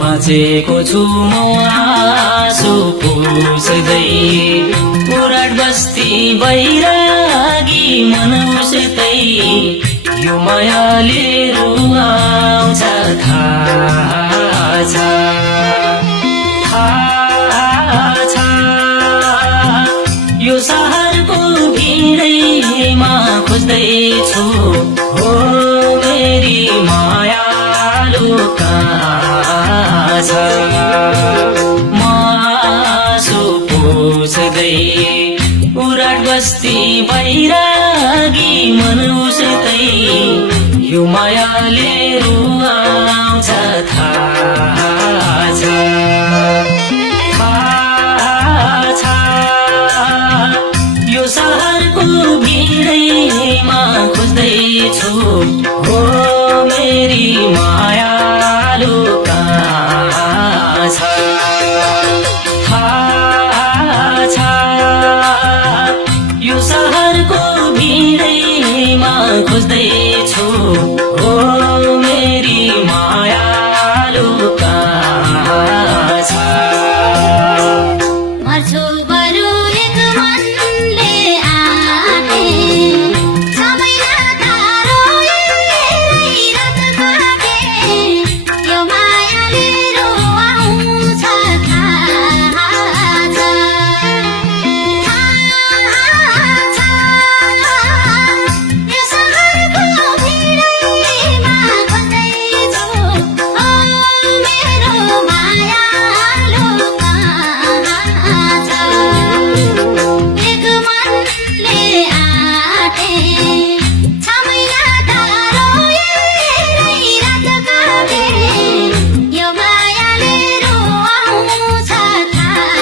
बाँचेको छु म आँसु पुस्दै उराट बस्ती बैरागी मन उस्तै यो मायाले रुवाउँछ थाहा छ यो शहरको भिडैमा खोज्दैछु हो मेरी मायालु कहाँ छ म आँसु पुस्दै उराट बस्ती बैरागी मन उस्तै यो मायाले रुवाउँछ थाहा छ यो शहरको भिडैमा खोज्दैछु हो मेरी मायालु कहाँ छ यो शहरको भिडैमा खोज्दैछु हो मेरी मायालु कहाँ छ मर्छु बरु एक मनले आए सबैना तारो रात काटे यो मायाले रुवाउँछ थाहा छ यो शहरको भिडैमा खोज्दैछु हो मेरो मायालु कहाँ छ एक मनले आटे छ महिना तारो रात काटे यो मायाले रुवाउँछ थाहा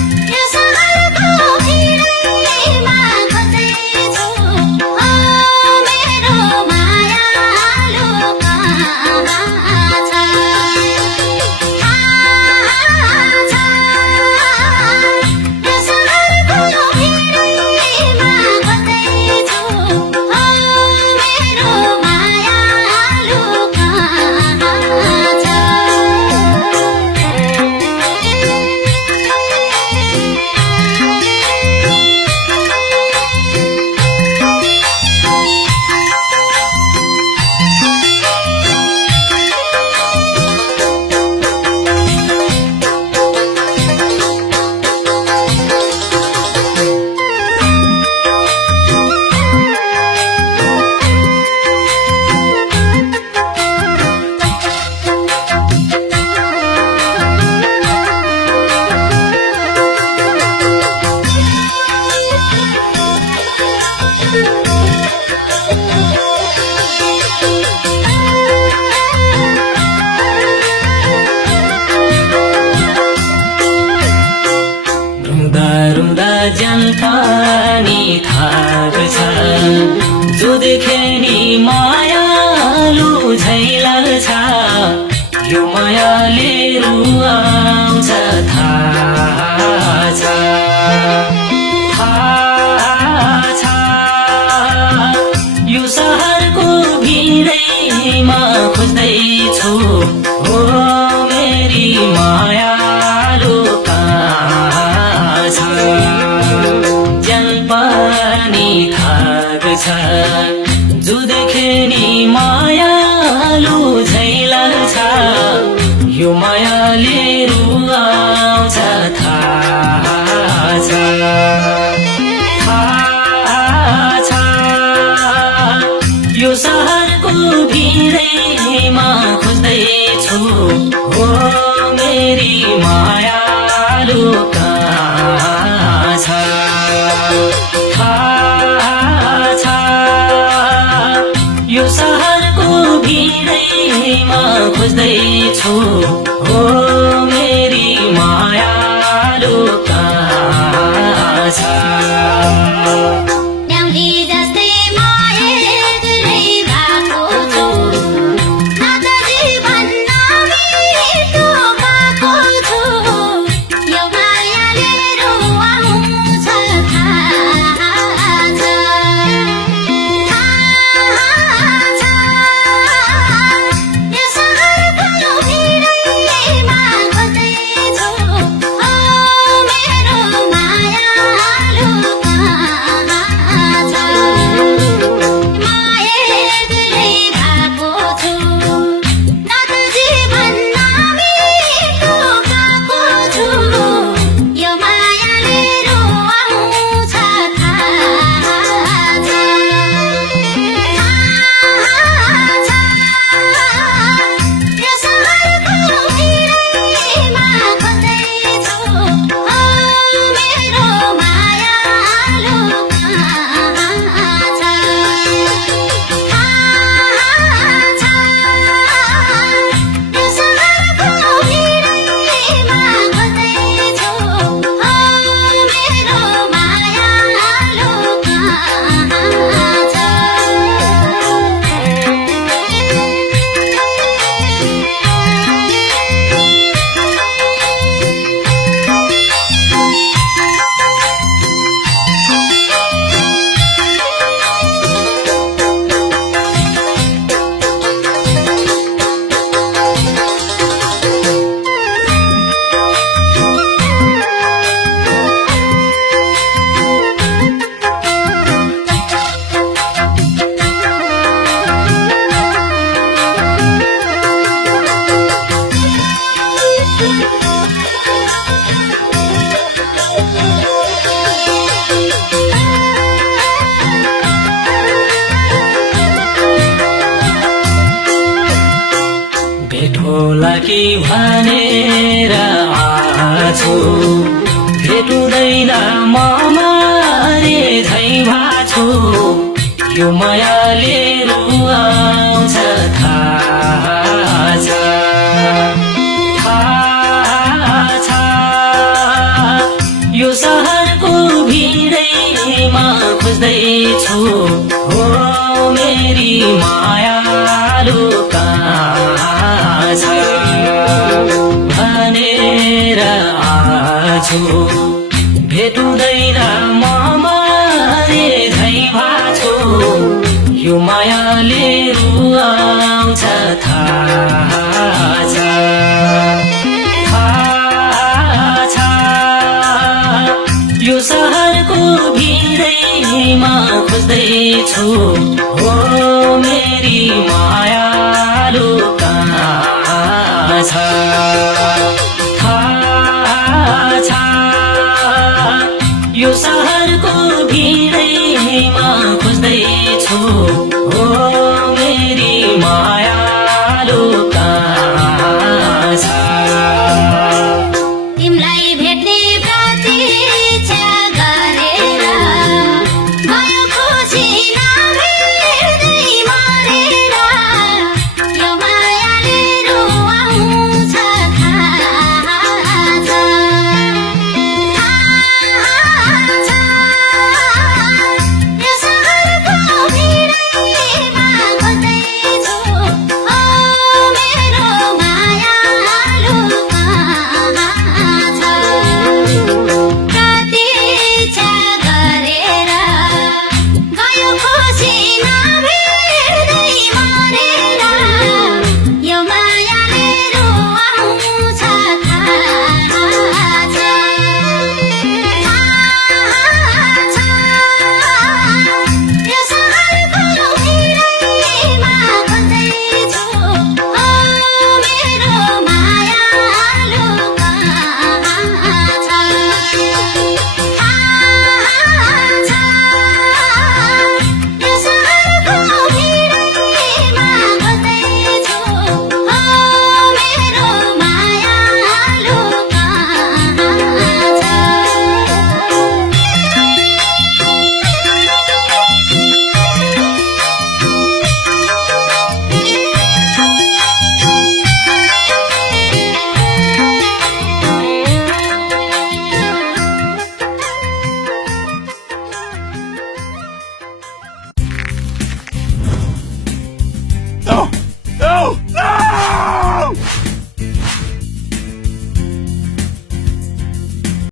छ यो शहरको भिडैमा खोज्दैछु हो मेरो मायालु कहाँ छ यो शहरको भिडैमा खोज्दैछु हो मेरो मायालु कहाँ छ रुँदा रुँदा जनतानी थाक छ जो देखे नि मायालु झै लाग्छ यो मायाले रुवाउँछ थाहा छ यो शहरको भिडैमा खोज्दैछु हो मेरी मायालु कहाँ छ जनपानी थाक छ जो देखे नि मायालु झै लाग्छ यो मायाले रुवाउँछ थाहा छ यो शहरको भिडैमा खोज्दैछु हो मेरी मायालु कहाँ छ यो शहरको भिडैमा खोज्दैछु हो मेरी मायालु कहाँ छ न्याउली जस्तै म एक्लै भएको छु आज जीवन नबित्दै कि भनेर आछु भेटुँदैन म मरे झै भाछु यो मायाले रुवाउँछ थाहा छ यो सहरको भिडैमा खोज्दैछु हो मेरी मायालु कहाँ छ भनेर आछु भेटुँदैन म मरे झै भाछु यो मायाले रुवाउँछ थाहा छ यो सहरको भिडैमा खोज्दैछु हो मेरी मायालु कहाँ छ